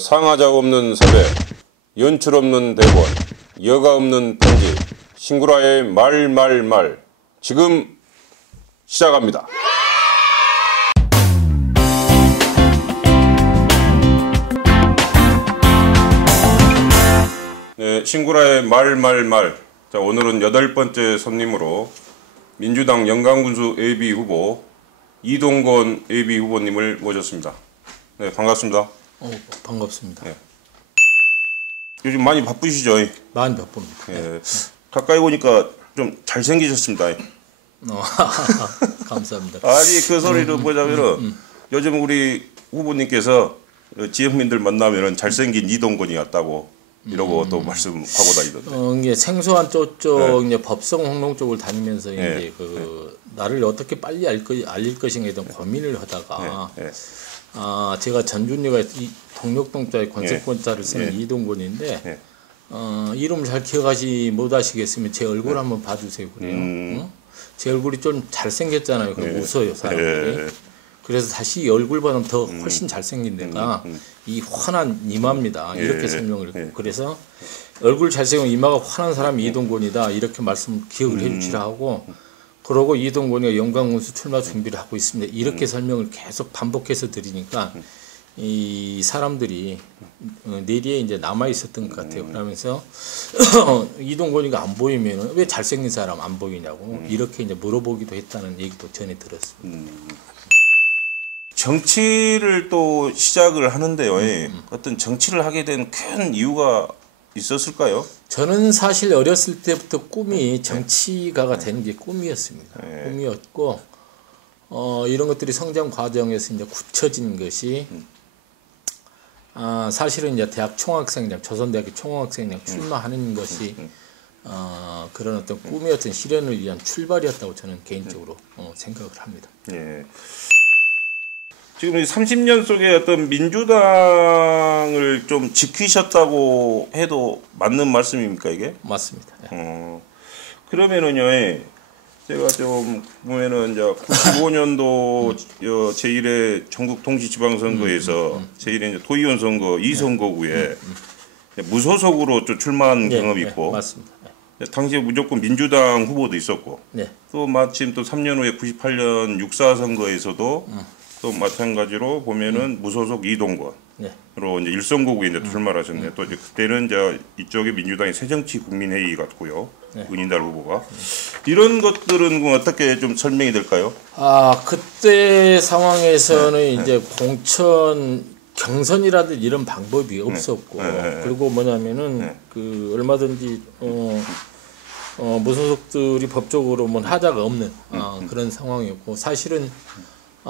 상하자 없는 섭외, 연출 없는 대본, 여가 없는 편지, 싱구라의 말말말 지금 시작합니다. 네, 싱구라의 말말말. 자, 오늘은 여덟 번째 손님으로 민주당 영광군수 AB 후보 이동건 AB 후보님을 모셨습니다. 네, 반갑습니다. 어, 반갑습니다. 네. 요즘 많이 바쁘시죠? 많이 바쁩니다. 예. 가까이 보니까 좀 잘생기셨습니다. 어, 감사합니다. 아니 그 소리를 보자면은 요즘 우리 후보님께서 지역민들 만나면은 잘생긴 이동건이 왔다고 이러고 또 말씀하고 다니던데. 어, 이게 생소한 쪽쪽 이제 법성 홍롱 쪽을 다니면서 네. 이제 그 나를 어떻게 빨리 알 거, 알릴 것인가에 대한 고민을 하다가 예. 아 제가 전준리가 이 동력동자의 권세권자를 쓰는 예. 이동권인데 예. 어, 이름 잘 기억하시 못하시겠으면 제 얼굴 한번 봐주세요 그래요. 네. 음. 어? 제 얼굴이 좀 잘생겼잖아요. 그럼 예. 웃어요 사람들이. 예. 음. 그래서 다시 이 얼굴보다 더 훨씬 잘생긴 데가 이 환한 이마입니다. 이렇게 예, 설명을 했고 예. 그래서 얼굴 잘생긴 이마가 환한 사람이 이동권이다 이렇게 말씀 기억을 음. 해주시라 하고 그러고 이동권이가 영광군수 출마 준비를 하고 있습니다. 이렇게 음. 설명을 계속 반복해서 드리니까 이 사람들이 어, 내리에 이제 남아 있었던 것 같아요. 음. 그러면서 이동권이가 안 보이면 왜 잘생긴 사람 안 보이냐고 음. 이렇게 이제 물어보기도 했다는 얘기도 전에 들었습니다. 정치를 또 시작을 하는데요. 음, 예. 어떤 정치를 하게 된 큰 이유가 있었을까요? 저는 사실 어렸을 때부터 네. 꿈이 정치가가 되는 게 꿈이었습니다. 네. 꿈이었고 어, 이런 것들이 성장 과정에서 이제 굳혀진 것이 음. 아, 사실은 이제 대학 총학생장, 조선대학교 총학생장 음. 출마하는 것이 어, 그런 어떤 꿈이었던 실현을 위한 출발이었다고 저는 개인적으로 음. 어, 생각을 합니다. 예. 지금 이 30년 속에 어떤 민주당을 좀 지키셨다고 해도 맞는 말씀입니까 이게? 맞습니다. 예. 어, 그러면은요, 예, 제가 좀 보면은 이제 95년도 제1회 전국 동시 지방선거에서 제1회 이제 도의원 선거 이 선거구에 무소속으로 좀 출마한 예, 경험이 예, 있고 맞습니다. 예. 당시에 무조건 민주당 후보도 있었고 네. 또 마침 또 3년 후에 98년 육사 선거에서도 또 마찬가지로 보면은 무소속 이동권으로 네. 이제 이제 출마를 하셨네. 또 이제 그때는 이제 이쪽에 민주당이 새정치 국민회의 같고요. 네. 은인달 후보가 이런 것들은 그 어떻게 좀 설명이 될까요? 아 그때 상황에서는 네, 이제 공천 경선이라든 이런 방법이 없었고 네, 네, 네. 그리고 뭐냐면은 네. 그 얼마든지 어, 어 무소속들이 법적으로 뭐 하자가 없는 어, 그런 상황이었고 사실은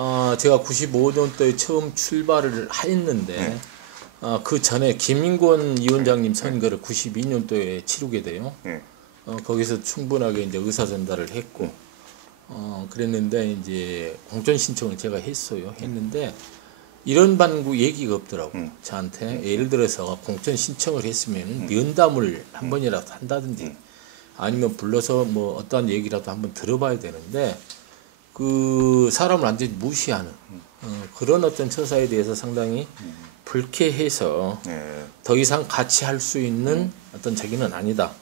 어, 제가 95년도에 처음 출발을 했는데 네. 어, 그 전에 김인권 위원장님 선거를 92년도에 치르게 돼요. 예. 어, 거기서 충분하게 이제 의사 전달을 했고 어, 그랬는데 이제 공천 신청을 제가 했어요. 했는데 이런 반구 얘기가 없더라고 음. 저한테 예를 들어서 공천 신청을 했으면 면담을 한 번이라도 한다든지 아니면 불러서 뭐 어떠한 얘기라도 한번 들어봐야 되는데 그 사람을 완전히 무시하는 어, 그런 어떤 처사에 대해서 상당히 불쾌해서 예. 더 이상 같이 할 수 있는 어떤 자기는 아니다.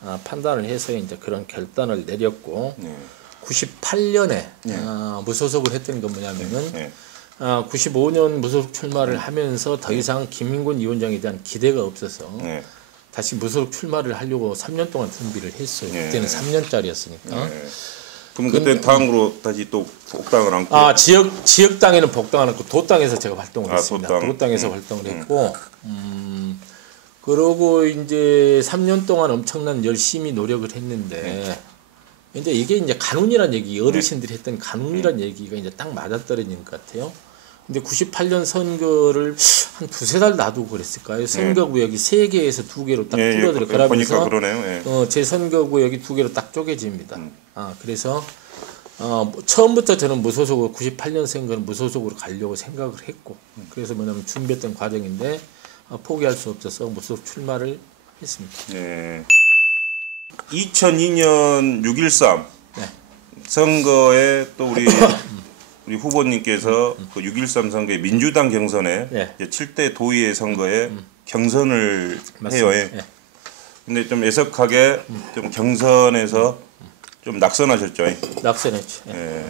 아, 판단을 해서 이제 그런 결단을 내렸고 예. 98년에 아, 무소속을 했던 건 뭐냐면은 예. 아, 95년 무소속 출마를 하면서 더 이상 김민곤 위원장에 대한 기대가 없어서 예. 다시 무소속 출마를 하려고 3년 동안 준비를 했어요. 예. 그때는 3년짜리였으니까. 예. 그럼 그때 다음으로 다시 또 복당을 안고 아 지역 지역 땅에는 복당 안 했고 도 땅에서 제가 활동을 아, 했습니다. 도땅. 도 땅에서 활동을 했고 음 그러고 이제 3년 동안 엄청난 열심히 노력을 했는데 이제 이게 이제 간운이란 얘기 어르신들이 했던 간운이란 얘기가 이제 딱 맞아떨어지는 것 같아요. 근데 98년 선거를 한 두세 달 놔두고 그랬을까요? 선거구역이 세 개에서 두 개로 딱 예, 예, 줄어들어. 보니까 그러면서 그러네요. 예. 어, 제 선거구역이 두 개로 딱 쪼개집니다. 아, 그래서 어, 뭐 처음부터 저는 무소속으로 98년 선거는 무소속으로 가려고 생각을 했고 그래서 뭐냐면 준비했던 과정인데 어, 포기할 수 없어서 무소속 출마를 했습니다. 예. 2002년 6.13 네. 선거에 또 우리 우리 후보님께서 그6.13 선거에 민주당 경선에 예. 이제 7대 도의회 선거에 경선을 해요. 예. 예. 근데 좀 애석하게 좀 경선에서 좀 낙선하셨죠. 예. 낙선했죠. 예.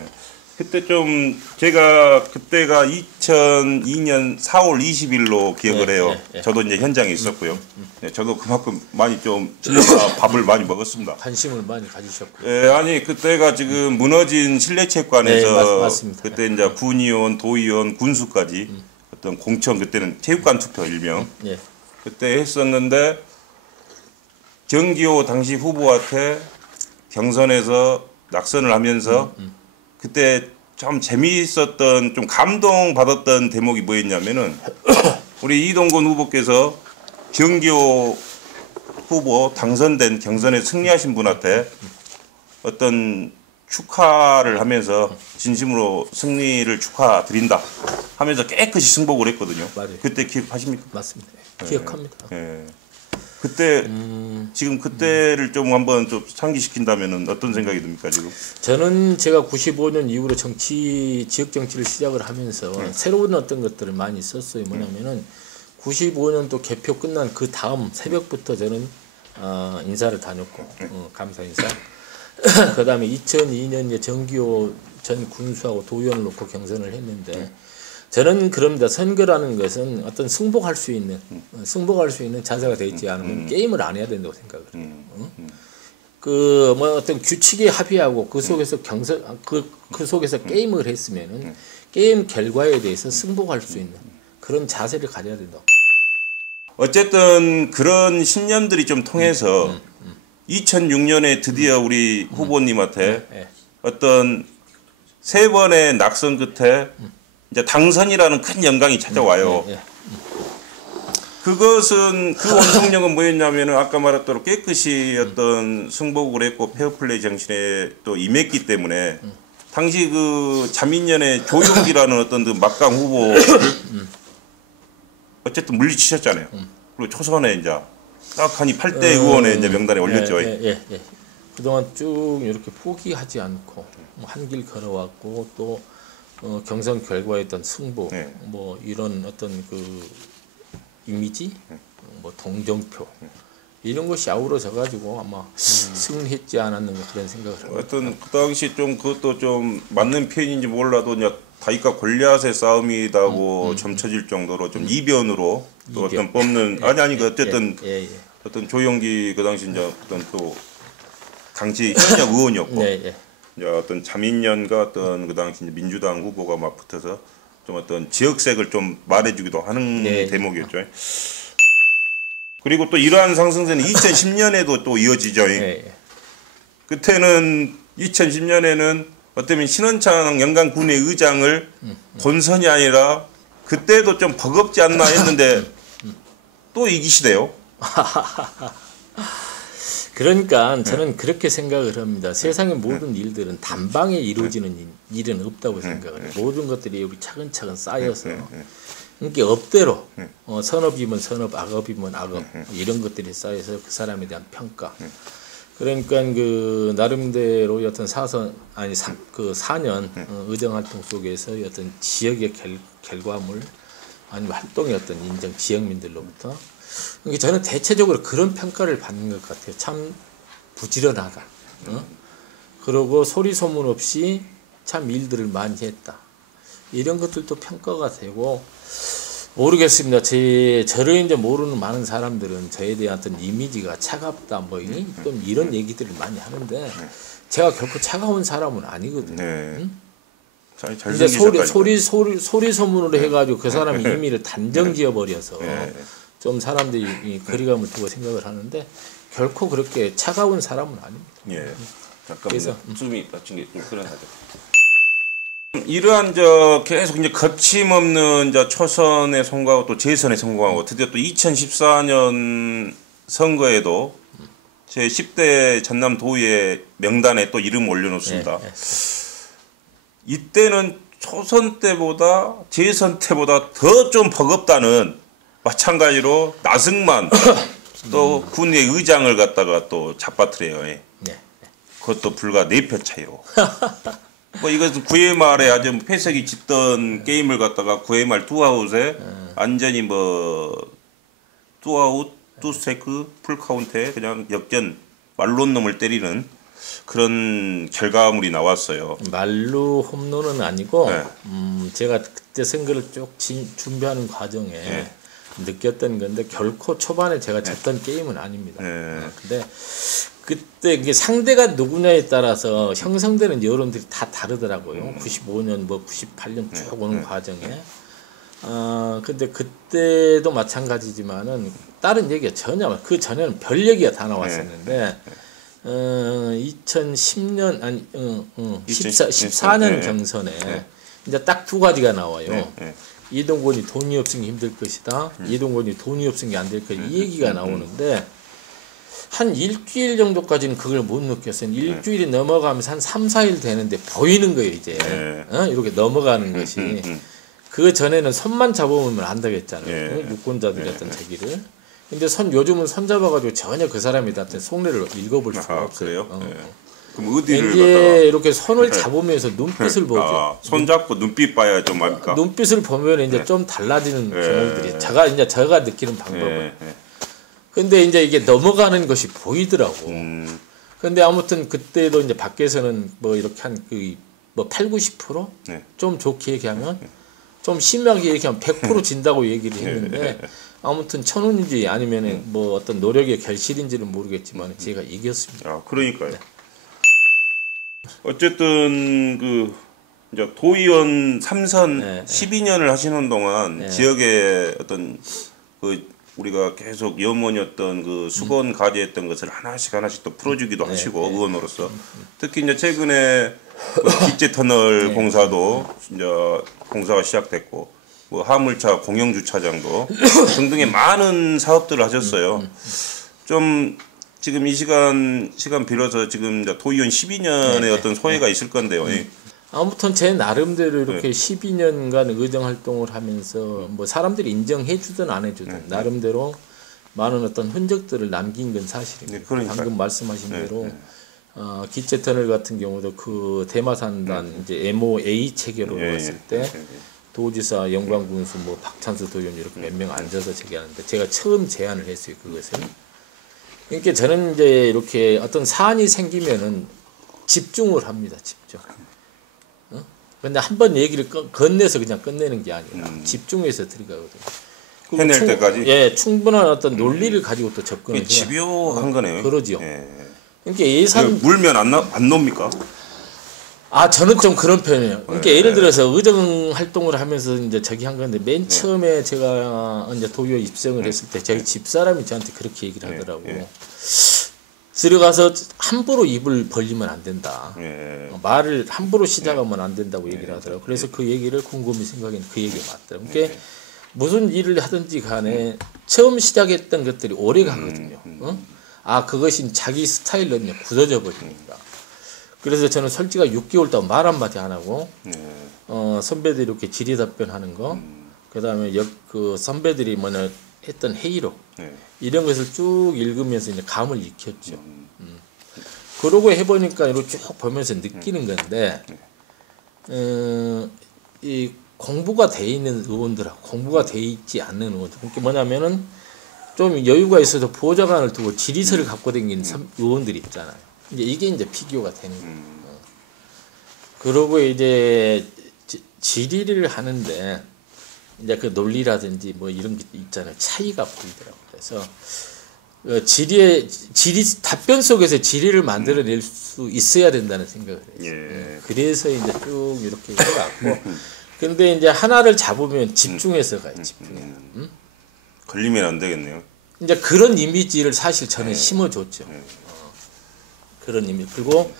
예. 그때 좀 제가 그때가 2002년 4월 20일로 기억을 예, 해요. 예, 예. 저도 이제 현장에 있었고요. 네, 저도 그만큼 많이 좀 밥을 많이 먹었습니다. 관심을 많이 가지셨고. 예, 아니 그때가 지금 무너진 실내체육관에서 네, 맞-. 그때 이제 군의원, 도의원, 군수까지 어떤 공천 그때는 체육관 투표 일명 예. 그때 했었는데 정기호 당시 후보한테 경선에서 낙선을 하면서 그때 참 재미있었던 좀 감동 받았던 대목이 뭐였냐면은 우리 이동건 후보께서 정기호 후보 당선된 경선에 승리하신 분한테 어떤 축하를 하면서 진심으로 승리를 축하드린다 하면서 깨끗이 승복을 했거든요. 맞아요. 그때 기억하십니까? 맞습니다. 기억합니다. 예. 그때 지금 그때를 좀 한번 좀 상기시킨다면은 어떤 생각이 듭니까 지금? 저는 제가 95년 이후로 정치 지역 정치를 시작을 하면서 네. 새로운 어떤 것들을 많이 썼어요. 뭐냐면은 95년도 개표 끝난 그 다음 새벽부터 저는 어, 인사를 다녔고 네. 어, 감사 인사. 그다음에 2002년에 정기호 전 군수하고 도의원을 놓고 경선을 했는데 네. 저는 그럽니다. 선거라는 것은 어떤 승복할 수 있는 음. 어, 승복할 수 있는 자세가 되어 있지 않으면 게임을 안 해야 된다고 생각을 해요. 음. 그뭐 어떤 규칙에 합의하고 그 속에서 경선 그, 그 속에서 게임을 했으면은 게임 결과에 대해서 승복할 수 있는 그런 자세를 가져야 된다. 어쨌든 그런 신념들이 좀 통해서 2006년에 드디어 우리 후보님한테 예. 어떤 세 번의 낙선 끝에 이제 당선이라는 큰 영광이 찾아와요. 예. 그것은 그 원동력은 뭐였냐면은 아까 말했대로 깨끗이 어떤 승복을 했고 페어플레이 정신에 또 임했기 때문에 당시 그 자민련의 조용기라는 어떤 그 막강 후보 어쨌든 물리치셨잖아요. 그리고 초선에 이제 딱하니 8대 의원에 이제 명단에 올렸죠. 예, 예, 예. 그동안 쭉 이렇게 포기하지 않고 한길 걸어왔고 또 어, 경선 결과에 어떤 승부 네. 뭐 이런 어떤 그 이미지 뭐 동정표 이런 것이 아우러져 가지고 아마 승리했지 않았는가 그런 생각을 합니다. 어떤 그 당시 좀 그것도 좀 맞는 표현인지 몰라도 이제 다이과 골리앗의 싸움이다고 점쳐질 정도로 좀 이변으로 또 이변. 어떤 뽑는 아니 아니 그 어쨌든 예, 예. 어떤 조영기 그 당시 이제 어떤 또 당시 현역 의원이었고 네, 예. 이제 어떤 자민련과 어떤 그 당시 민주당 후보가 막 붙어서 좀 어떤 지역색을 좀 말해주기도 하는 네. 대목이었죠. 그리고 또 이러한 상승세는 2010년에도 또 이어지죠. 예, 예. 그때는 2010년에는 어쩌면 신원창 영광 군의 의장을 본선이 아니라 그때도 좀 버겁지 않나 했는데 또 이기시대요. 그러니까 저는 그렇게 생각을 합니다. 세상의 모든 일들은 단방에 이루어지는 일- 일은 없다고 생각을 해요. 모든 것들이 여기 차근차근 쌓여서. 그러니까 업대로 어, 선업이면 선업, 악업이면 악업 이런 것들이 쌓여서 그 사람에 대한 평가. 그러니까 그 나름대로 어떤 사선 아니 사, 그 4년 어, 의정 활동 속에서 어떤 지역의 결, 결과물 아니면 활동의 어떤 인정 지역민들로부터 그러니까 저는 대체적으로 그런 평가를 받는 것 같아요. 참 부지런하다. 어? 그리고 소리 소문 없이 참 일들을 많이 했다. 이런 것들도 평가가 되고 모르겠습니다. 제 저를 이제 모르는 많은 사람들은 저에 대한 어떤 이미지가 차갑다 뭐 이- 좀 이런 얘기들을 많이 하는데 제가 결코 차가운 사람은 아니거든요. 네. 잘, 잘 이제 소리. 소리 소리 소리 소문으로 해가지고 그 사람의 의미를 단정 지어버려서 네. 좀 사람들이 이 거리감을 두고 생각을 하는데 결코 그렇게 차가운 사람은 아닙니다. 예. 잠깐만요. 그래서, 숨이 닫힌 게좀 그런하죠. 이러한 저 계속 이제 거침없는 저 초선에 성공하고 또 재선에 성공하고 드디어 또 2014년 선거에도 제 10대 전남 도의회 명단에 또 이름 올려놓습니다. 예, 예. 이때는 초선 때보다 재선 때보다 더 좀 버겁다는 마찬가지로 나승만 또 군의 의장을 갖다가 또 잡아뜨려요. 예. 네. 그것도 불과 네 표 차이로. 뭐 이것은 9회 말에 아주 뭐 폐색이 짙던 게임을 갖다가 9회 말 투아웃에 완전히 뭐 투아웃 투스테이크 풀카운트에 그냥 역전 말론 놈을 때리는 그런 결과물이 나왔어요. 말로 홈런은 아니고 네. 음, 제가 그때 선거를 쭉 진- 준비하는 과정에 네. 느꼈던 건데 결코 초반에 제가 졌던 게임은 아닙니다. 네. 어, 근데 그때 이게 상대가 누구냐에 따라서 형성되는 여론들이 다 다르더라고요. 95년 뭐 98년 쭉 오는 과정에. 어, 근데 그때도 마찬가지지만은 다른 얘기가 전혀 그 전에는 별 얘기가 다 나왔었는데 어, 2010년 아니 어, 어, 14, 14년 네, 네. 경선에 이제 딱 두 가지가 나와요. 네, 네. 이동건이 돈이 없으니 힘들 것이다. 이동건이 돈이 없으니 안 될 것이다. 이 얘기가 나오는데 한 일주일 정도까지는 그걸 못 느꼈어요. 일주일이 넘어가면서 한 3, 4일 되는데 보이는 거예요, 이제. 네. 어? 이렇게 넘어가는 것이. 음, 음. 그 전에는 손만 잡으면 안 되겠잖아요. 예. 어? 유권자들이 어떤 자기를. 근데 손 요즘은 손 잡아가지고 전혀 그 사람이 나한테 속내를 읽어볼 수가 아, 없어요. 그래요? 어. 네. 그럼 어디를 갖다가 이렇게 손을 잡으면서 눈빛을 보죠. 아, 손 잡고 눈빛 봐야 좀 압니까? 눈빛을 보면 이제 좀 달라지는 예. 경우들이 제가 이제 제가 느끼는 방법은. 근데 이제 이게 넘어가는 것이 보이더라고. 음, 근데 아무튼 그때도 이제 밖에서는 뭐 이렇게 한 그 뭐 8, 90%? 네. 좀 좋게 얘기하면 좀 심하게 얘기하면 100% 진다고 얘기를 네. 했는데 아무튼 천운인지 아니면 음. 은뭐 어떤 노력의 결실인지는 모르겠지만 제가 이겼습니다. 아, 그러니까요. 어쨌든 그 이제 도의원 3선 네, 네. 12년을 하시는 동안 네. 지역의 어떤 그 우리가 계속 염원이었던 그 수건 가제했던 것을 하나씩 하나씩 또 풀어주기도 네, 하시고 의원으로서 특히 이제 최근에 그 기재 터널 네. 공사도 이제 공사가 시작됐고 뭐 화물차 공영 주차장도 등등의 많은 사업들을 하셨어요. 좀 지금 이 시간 시간 빌어서 지금 도의원 12년의 네, 어떤 소회가 있을 건데요. 예. 아무튼 제 나름대로 네. 이렇게 12년간 의정 활동을 하면서 뭐 사람들이 인정해 주든 안 해주든 네, 나름대로 많은 어떤 흔적들을 남긴 건 사실입니다. 네, 그러니까요. 방금 말씀하신 네, 대로 네. 어, 기체 터널 같은 경우도 그 대마산단 이제 MOA 체계로 네. 예, 왔을 예, 때 예, 예. 도지사 영광군수 뭐 박찬수 도의원 이렇게 몇 명 앉아서 제기하는데 제가 처음 제안을 했어요 그것을. 그러니까 저는 이제 이렇게 어떤 사안이 생기면은 집중을 합니다 집중. 어? 근데 한 번 얘기를 꺼- 건네서 그냥 끝내는 게 아니라 집중해서 들어가거든요. 음. 해낼 때까지? 예, 충분한 어떤 논리를 가지고 또 접근을 해야. 집요한 거네요. 그러지요. 예. 그러니까 예산 그 물면 안, 나, 안 놉니까? 아 저는 좀 그런 편이에요. 그러니까 네. 예를 들어서 의정 활동을 하면서 이제 저기 한 건데 맨 처음에 제가 이제 도요 입성을 했을 때 저희 집 사람이 저한테 그렇게 얘기를 하더라고. 네. 들어가서 함부로 입을 벌리면 안 된다. 예. 어, 말을 함부로 시작하면 안 된다고 얘기를 네. 하더라고. 그래서 그 얘기를 곰곰이 생각해 그 얘기가 맞더라고. 그러니까 무슨 일을 하든지 간에 처음 시작했던 것들이 오래 가거든요. 어? 아 그것이 자기 스타일로 굳어져 버리니까. 그래서 저는 솔직히 6개월 동안 말 한마디 안 하고 예. 어, 선배들이 이렇게 질의 답변하는 거, 그 다음에 그 선배들이 뭐냐 했던 회의록 예. 이런 것을 쭉 읽으면서 이제 감을 익혔죠. 음. 그러고 해보니까 이렇게 쭉 보면서 느끼는 건데, 어, 이 공부가 돼 있는 의원들하고 공부가 돼 있지 않는 의원들, 그게 뭐냐면은 좀 여유가 있어서 보좌관을 두고 질의서를 갖고 다니는 선- 의원들이 있잖아요. 이제 이게 이제 비교가 되는 거예요. 어. 그러고 이제 지- 질의를 하는데 이제 그 논리라든지 뭐 이런 게 있잖아요. 차이가 보이더라고요. 그래서 어, 질의의 질의 답변 속에서 질의를 만들어낼 수 있어야 된다는 생각을 했어요. 예. 예. 그래서 이제 쭉 이렇게 해갖고 근데 이제 하나를 잡으면 집중해서 가요. 집중해. 음? 걸리면 안 되겠네요. 이제 그런 이미지를 사실 저는 심어줬죠. 어, 그런 이미지. 그리고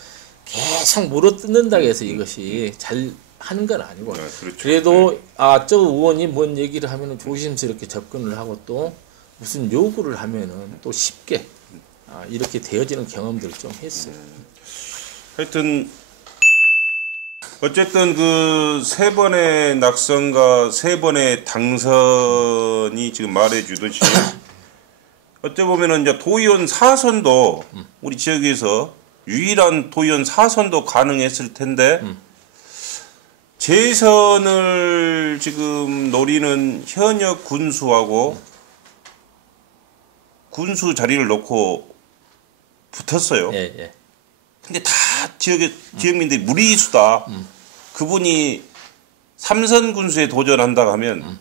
계속 물어뜯는다고 해서 이것이 잘 하는 건 아니고. 아, 그렇죠. 그래도 아저 의원이 뭔 얘기를 하면은 조심스럽게 접근을 하고 또 무슨 요구를 하면은 또 쉽게 아, 이렇게 되어지는 경험들을 좀 했어요. 하여튼 어쨌든 그 세 번의 낙선과 세 번의 당선이 지금 말해주듯이 어째 보면은 이제 도의원 사선도 우리 지역에서 유일한 도의원 사선도 가능했을 텐데 재선을 지금 노리는 현역 군수하고 군수 자리를 놓고 붙었어요. 예, 예. 근데 다 지역의 지역민들이 무리수다. 그분이 삼선 군수에 도전한다 하면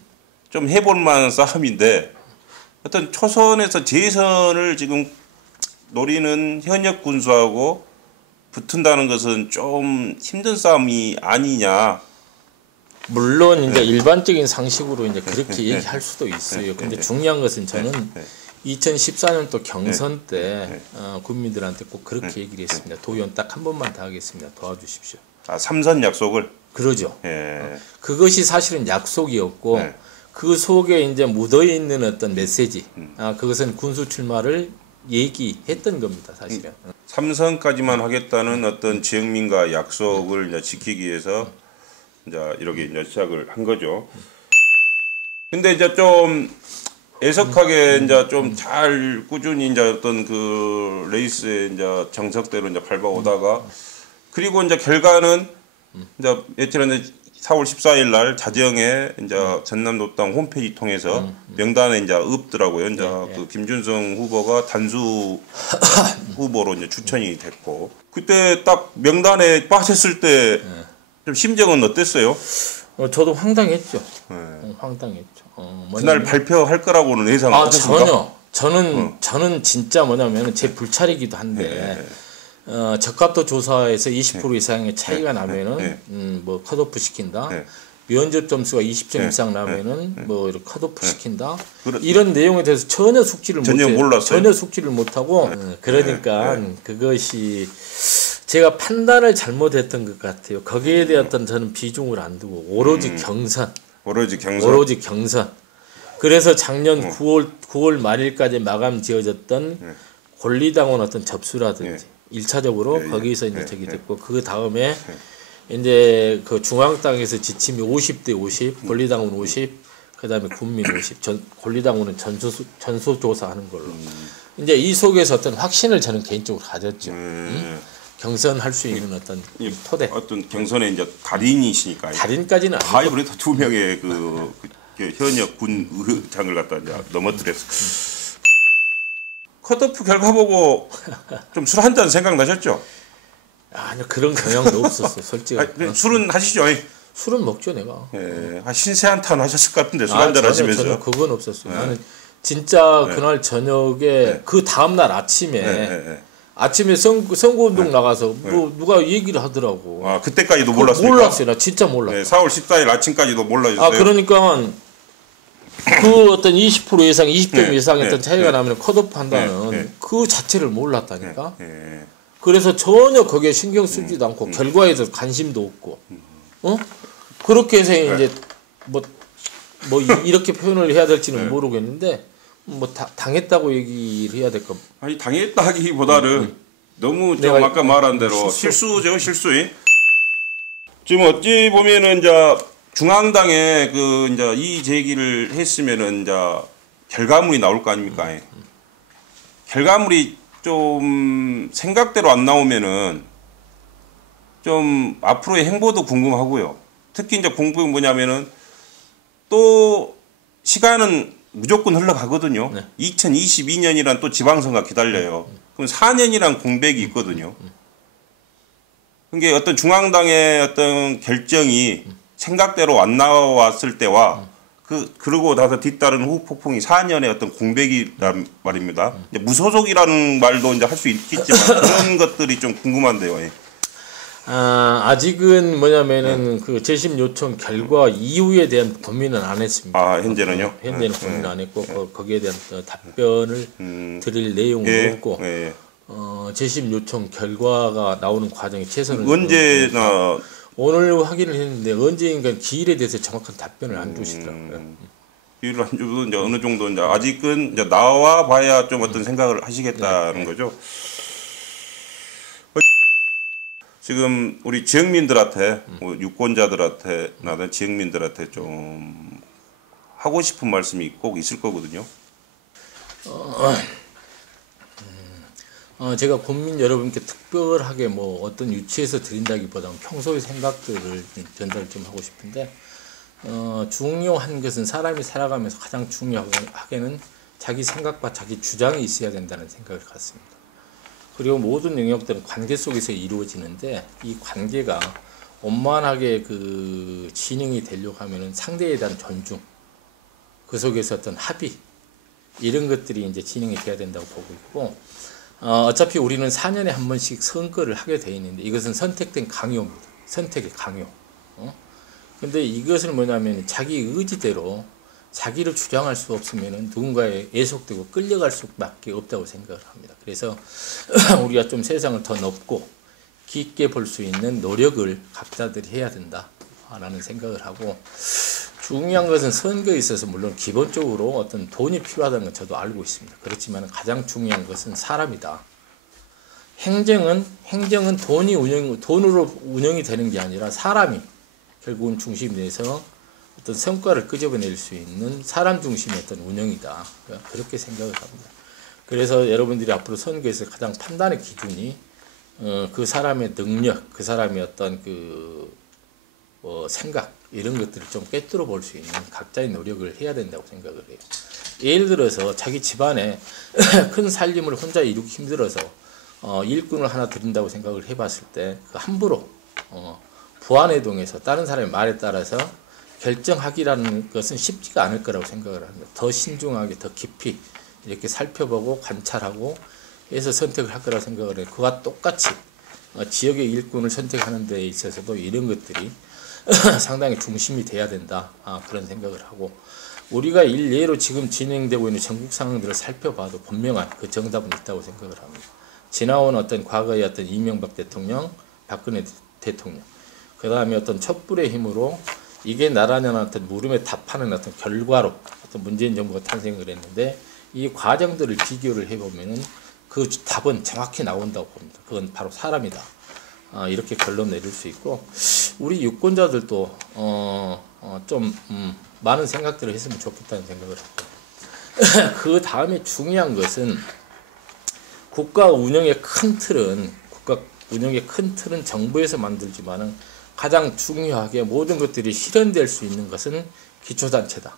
좀 해볼 만한 싸움인데 어떤 초선에서 재선을 지금 노리는 현역 군수하고 붙은다는 것은 좀 힘든 싸움이 아니냐. 물론 이제 네. 일반적인 상식으로 이제 그렇게 얘기할 수도 있어요. 근데 중요한 것은 저는 네. 2014년도 경선 때 네. 어, 국민들한테 꼭 그렇게 얘기를 했습니다. 도의원 딱 한 번만 더 하겠습니다. 도와주십시오. 아, 삼선 약속을 그러죠. 예. 그것이 사실은 약속이었고 네. 그 속에 이제 묻어 있는 어떤 메시지, 음. 아 그것은 군수 출마를 얘기했던 겁니다, 사실은. 음. 삼선까지만 하겠다는 어떤 지역민과 약속을 이제 지키기 위해서 이제 이렇게 이제 시작을 한 거죠. 근데 이제 좀 애석하게 이제 좀 잘 꾸준히 이제 어떤 그 레이스에 이제 정석대로 이제 밟아오다가 그리고 이제 결과는 이제 며칠 이제 4월 14일 날 자정에 이제 전남도당 홈페이지 통해서 명단에 이제 없더라고요. 이제 그 김준성 후보가 단수 후보로 이제 추천이 됐고 그때 딱 명단에 빠졌을 때 좀 심정은 어땠어요? 어, 저도 황당했죠. 네. 어, 황당했죠. 어, 그날 발표할 거라고는 예상 아? 전혀. 저는 저는 진짜 뭐냐면 제 불찰이기도 한데 어, 적합도 조사에서 20% 이상의 차이가 나면은 네. 음, 뭐 컷오프 시킨다. 네. 면접 점수가 20점 네. 이상 나면은 뭐 이렇게 컷오프 시킨다. 그렇- 이런 내용에 대해서 전혀 숙지를 전혀 못해 몰랐어요? 전혀 숙지를 못 하고 어, 그러니까 그것이 제가 판단을 잘못했던 것 같아요. 거기에 대한 저는 비중을 안 두고 오로지 경선 오로지 경선 오로지 경선. 그래서 작년 9월 9월 말일까지 마감 지어졌던 네. 권리당원 어떤 접수라든지 일차적으로 예, 예. 거기서 이제 예, 저기 예. 됐고 그 다음에 이제 그 중앙당에서 지침이 50대 50, 음. 권리당원 50, 그다음에 국민 50, 전 권리당원은 전수 전수 조사하는 걸로. 음. 이제 이 속에서 어떤 확신을 저는 개인적으로 가졌죠. 음, 경선할 수 있는 어떤 이 토대. 어떤 경선에 이제 달인이시니까 달인까지는 다 아니고 이번에 두 명의 그, 그, 그 현역 군 의장을 갖다 이제 넘어뜨렸어. 컷오프 결과 보고 좀 술 한 잔 생각나셨죠? 아니 그런 경향도 없었어 솔직히. 아니, 근데 술은 하시죠? 예, 술은 먹죠 내가. 한 신세 한탄 하셨을 것 같은데 술 아, 한잔 전혀, 하시면서 네. 전혀 그건 없었어요. 나는 진짜 그날 저녁에 그 다음 날 아침에 예, 예, 예. 아침에 선 선거운동 나가서 뭐 누가 얘기를 하더라고. 아 그때까지도 몰랐습니까? 몰랐어요. 나 진짜 몰랐어. 네, 4월 14일 아침까지도 몰라주세요. 아 그러니까 그 어떤 20% 이상, 20점 네, 이상 네, 차이가 네. 나면 컷오프 한다는. 그 자체를 몰랐다니까. 예. 그래서 전혀 거기에 신경 음, 쓰지도 않고 결과에도 관심도 없고, 어? 그렇게 해서 네. 이제 뭐, 뭐 이- 이렇게 표현을 해야 될지는 모르겠는데 뭐 다, 당했다고 얘기를 해야 될까? 아니 당했다기보다는 너무 좀 내가 아까 말한 대로 실수. 실수죠 실수. 지금 어찌 보면은 이제 중앙당에 그 이제 이 제기를 했으면은 이제 결과물이 나올 거 아닙니까? 결과물이 좀 생각대로 안 나오면은 좀 앞으로의 행보도 궁금하고요. 특히 이제 궁금한 뭐냐면은 또 시간은 무조건 흘러가거든요. 네. 2022년이란 또 지방선거 기다려요. 그럼 4년이란 공백이 있거든요. 그게 어떤 중앙당의 어떤 결정이 생각대로 안 나왔을 때와 그 그러고 나서 뒤따른 후폭풍이 4년의 어떤 공백이란 말입니다. 이제 무소속이라는 말도 이제 할 수 있겠지만 그런 것들이 좀 궁금한데요. 예. 아, 아직은 뭐냐면은 그 재심 요청 결과 이후에 대한 고민은 안 했습니다. 아 현재는요. 현재는 고민 안 했고 거, 거기에 대한 어, 답변을 음, 드릴 내용은 예, 없고 예. 어, 재심 요청 결과가 나오는 과정에 최선을 언제나 오늘 확인을 했는데 언제인가 기일에 대해서 정확한 답변을 안 주시더라고요. 기회를 안 줘도 이제 어느 정도 이제 아직은 이제 나와 봐야 좀 어떤 생각을 하시겠다는 거죠. 지금 우리 지역민들한테 뭐 유권자들한테 나든 지역민들한테 좀 하고 싶은 말씀이 꼭 있을 거거든요. 어, 제가 국민 여러분께 특별하게 뭐 어떤 유치에서 드린다기보다는 평소의 생각들을 전달 좀 하고 싶은데 어, 중요한 것은 사람이 살아가면서 가장 중요하게는 자기 생각과 자기 주장이 있어야 된다는 생각을 갖습니다. 그리고 모든 영역들은 관계 속에서 이루어지는데 이 관계가 원만하게 그 진행이 되려고 하면은 상대에 대한 존중, 그 속에서 어떤 합의 이런 것들이 이제 진행이 돼야 된다고 보고 있고 어, 어차피 우리는 4년에 한 번씩 선거를 하게 돼 있는데 이것은 선택된 강요입니다. 선택의 강요. 어? 근데 이것을 뭐냐면 자기 의지대로 자기를 주장할 수 없으면 누군가에 예속되고 끌려갈 수밖에 없다고 생각을 합니다. 그래서 우리가 좀 세상을 더 넓고 깊게 볼 수 있는 노력을 각자들이 해야 된다라는 생각을 하고 중요한 것은 선거에 있어서 물론 기본적으로 어떤 돈이 필요하다는 건 저도 알고 있습니다. 그렇지만 가장 중요한 것은 사람이다. 행정은 행정은 돈이 운영 돈으로 운영이 되는 게 아니라 사람이 결국은 중심이 돼서 어떤 성과를 끄집어낼 수 있는 사람 중심의 어떤 운영이다. 그렇게 생각을 합니다. 그래서 여러분들이 앞으로 선거에서 가장 판단의 기준이 어, 그 사람의 능력, 그 사람의 어떤 그 어, 생각 이런 것들을 좀 꿰뚫어 볼 수 있는 각자의 노력을 해야 된다고 생각을 해요. 예를 들어서 자기 집안에 큰 살림을 혼자 이루기 힘들어서 어, 일꾼을 하나 드린다고 생각을 해봤을 때 그 함부로 어, 부안해동에서 다른 사람의 말에 따라서 결정하기라는 것은 쉽지가 않을 거라고 생각을 합니다. 더 신중하게 더 깊이 이렇게 살펴보고 관찰하고 해서 선택을 할 거라고 생각을 해요. 그와 똑같이 어, 지역의 일꾼을 선택하는 데 있어서도 이런 것들이 상당히 중심이 돼야 된다 아, 그런 생각을 하고 우리가 일례로 지금 진행되고 있는 전국 상황들을 살펴봐도 분명한 그 정답은 있다고 생각을 합니다. 지나온 어떤 과거의 어떤 이명박 대통령, 박근혜 대통령, 그 다음에 어떤 촛불의 힘으로 이게 나라냐는 어떤 물음에 답하는 어떤 결과로 어떤 문재인 정부가 탄생을 했는데 이 과정들을 비교를 해보면은 그 답은 정확히 나온다고 봅니다. 그건 바로 사람이다. 아, 이렇게 결론 내릴 수 있고 우리 유권자들도 어, 어, 좀 음, 많은 생각들을 했으면 좋겠다는 생각을 하고 그 다음에 중요한 것은 국가 운영의 큰 틀은 국가 운영의 큰 틀은 정부에서 만들지만은 가장 중요하게 모든 것들이 실현될 수 있는 것은 기초단체다.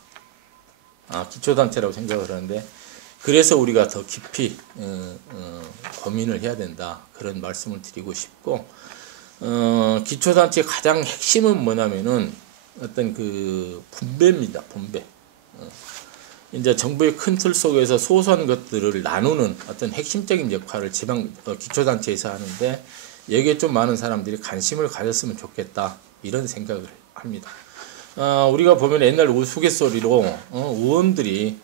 아, 기초단체라고 생각을 하는데 그래서 우리가 더 깊이 어, 어, 고민을 해야 된다. 그런 말씀을 드리고 싶고 어, 기초단체 가장 핵심은 뭐냐면은 어떤 그 분배입니다 분배. 어, 이제 정부의 큰 틀 속에서 소소한 것들을 나누는 어떤 핵심적인 역할을 지방 어, 기초단체에서 하는데 여기에 좀 많은 사람들이 관심을 가졌으면 좋겠다. 이런 생각을 합니다. 어, 우리가 보면 옛날 우스갯소리로 어, 의원들이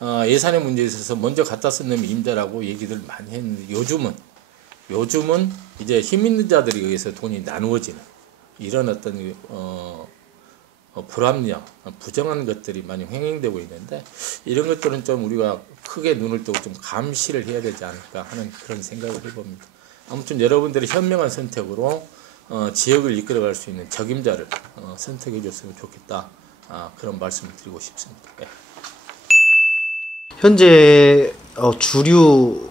어, 예산의 문제에 있어서 먼저 갖다 쓴 놈이 임자라고 얘기들 많이 했는데 요즘은 요즘은 이제 힘 있는 자들에 의해서 돈이 나누어지는 이런 어떤 어, 어, 불합리한 부정한 것들이 많이 횡행되고 있는데 이런 것들은 좀 우리가 크게 눈을 뜨고 좀 감시를 해야 되지 않을까 하는 그런 생각을 해봅니다. 아무튼 여러분들의 현명한 선택으로 어, 지역을 이끌어갈 수 있는 적임자를 어, 선택해 줬으면 좋겠다. 아, 그런 말씀을 드리고 싶습니다. 네. 현재 어, 주류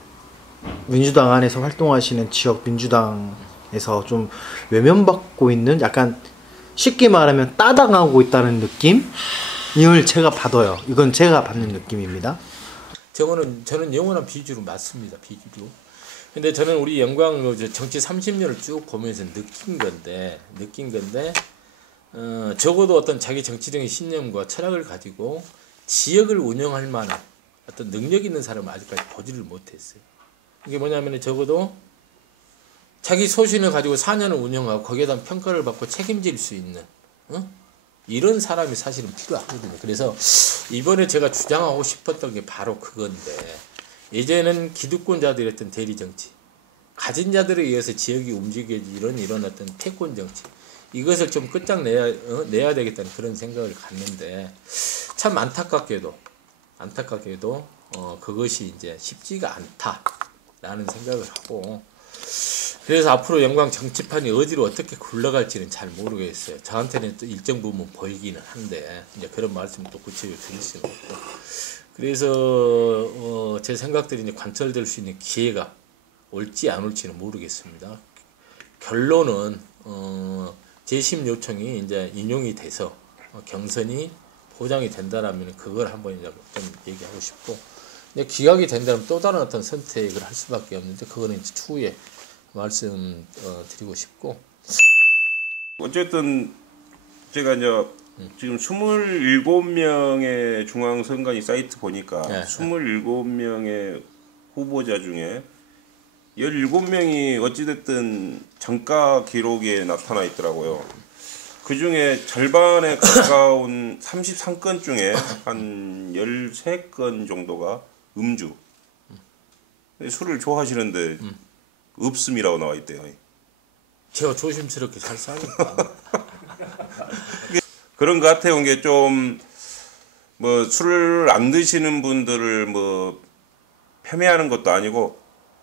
민주당 안에서 활동하시는 지역 민주당에서 좀 외면받고 있는 약간 쉽게 말하면 따당하고 있다는 느낌을 제가 받아요. 이건 제가 받는 느낌입니다. 저거는 저는 영원한 비주로 맞습니다. 비주로. 근데 저는 우리 영광 정치 30년을 쭉 보면서 느낀 건데 느낀 건데 어, 적어도 어떤 자기 정치적인 신념과 철학을 가지고 지역을 운영할 만한 어떤 능력 있는 사람을 아직까지 보지를 못했어요. 이게 뭐냐면 적어도 자기 소신을 가지고 4년을 운영하고 거기에 대한 평가를 받고 책임질 수 있는 어? 이런 사람이 사실은 필요하거든요. 그래서 이번에 제가 주장하고 싶었던 게 바로 그건데 이제는 기득권자들이 했던 대리 정치, 가진 자들에 의해서 지역이 움직여지 이런 이런 어떤 패권 정치 이것을 좀 끝장내야 어? 내야 되겠다는 그런 생각을 갖는데 참 안타깝게도 안타깝게도 어, 그것이 이제 쉽지가 않다라는 생각을 하고 그래서 앞으로 영광 정치판이 어디로 어떻게 굴러갈지는 잘 모르겠어요. 저한테는 또 일정 부분 보이기는 한데 이제 그런 말씀을 또 구체적으로 드릴 수는 없고 그래서 어, 제 생각들이 이제 관철될 수 있는 기회가 올지 안 올지는 모르겠습니다. 결론은 어, 재심 요청이 이제 인용이 돼서 어, 경선이 보장이 된다라면 그걸 한번 이제 좀 얘기하고 싶고 근데 기각이 된다면 또 다른 어떤 선택을 할 수밖에 없는데 그거는 이제 추후에 말씀 어, 드리고 싶고 어쨌든 제가 이제 지금 27명의 중앙선관위 사이트 보니까 네. 27명의 후보자 중에 17명이 어찌됐든 정가 기록에 나타나 있더라고요. 그 중에 절반에 가까운 33건 중에 한 13건 정도가 음주. 술을 좋아하시는데 없음이라고 나와 있대요. 제가 조심스럽게 잘 싸니까 그런 것 같아요. 이게 좀, 뭐, 술을 안 드시는 분들을 뭐, 폄훼하는 것도 아니고,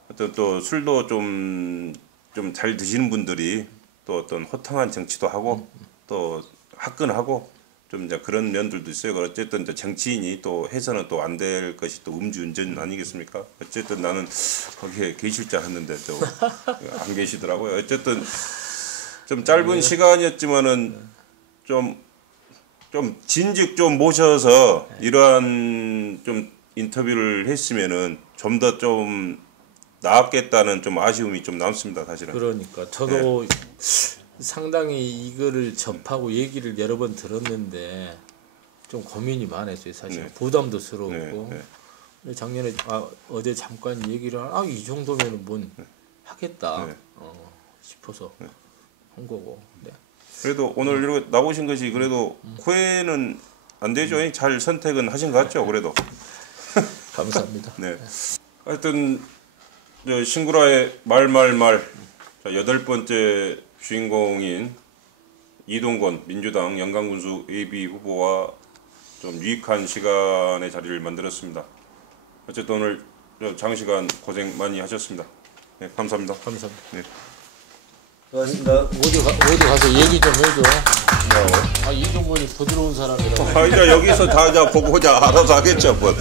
어떤 또 술도 좀, 좀 잘 드시는 분들이 또 어떤 호탕한 정치도 하고, 또 화끈하고, 좀 이제 그런 면들도 있어요. 어쨌든 이제 정치인이 또 해서는 또 안 될 것이 또 음주운전 아니겠습니까? 어쨌든 나는 거기에 계실 줄 알았는데 또 안 계시더라고요. 어쨌든 좀 짧은 시간이었지만은 좀 좀 진즉 좀 모셔서 이러한 좀 인터뷰를 했으면은 좀 더좀 나았겠다는 좀 아쉬움이 좀 남습니다 사실은. 그러니까 저도 상당히 이거를 접하고 얘기를 여러 번 들었는데 좀 고민이 많았어요 사실 네. 부담도 스럽고 네, 네. 작년에 아, 어제 잠깐 얘기를 아이 정도면은 뭔 하겠다 네. 어, 싶어서 한 거고 네. 그래도 오늘 이렇게 나오신 것이 그래도 후회는 안 되죠. 잘 선택은 하신 것 같죠. 그래도. 감사합니다. 네. 하여튼 저 신구라의 말말말 자, 여덟 번째 주인공인 이동건 민주당 영광군수 AB 후보와 좀 유익한 시간의 자리를 만들었습니다. 어쨌든 오늘 저 장시간 고생 많이 하셨습니다. 네, 감사합니다. 감사합니다. 네. 고맙습니다. 어디 가 어디 가서 얘기 좀 해줘. 아 이동건이 부드러운 사람이라고. 아, 이제 여기서 다자 보고 자 알아서 하겠죠, 뭐.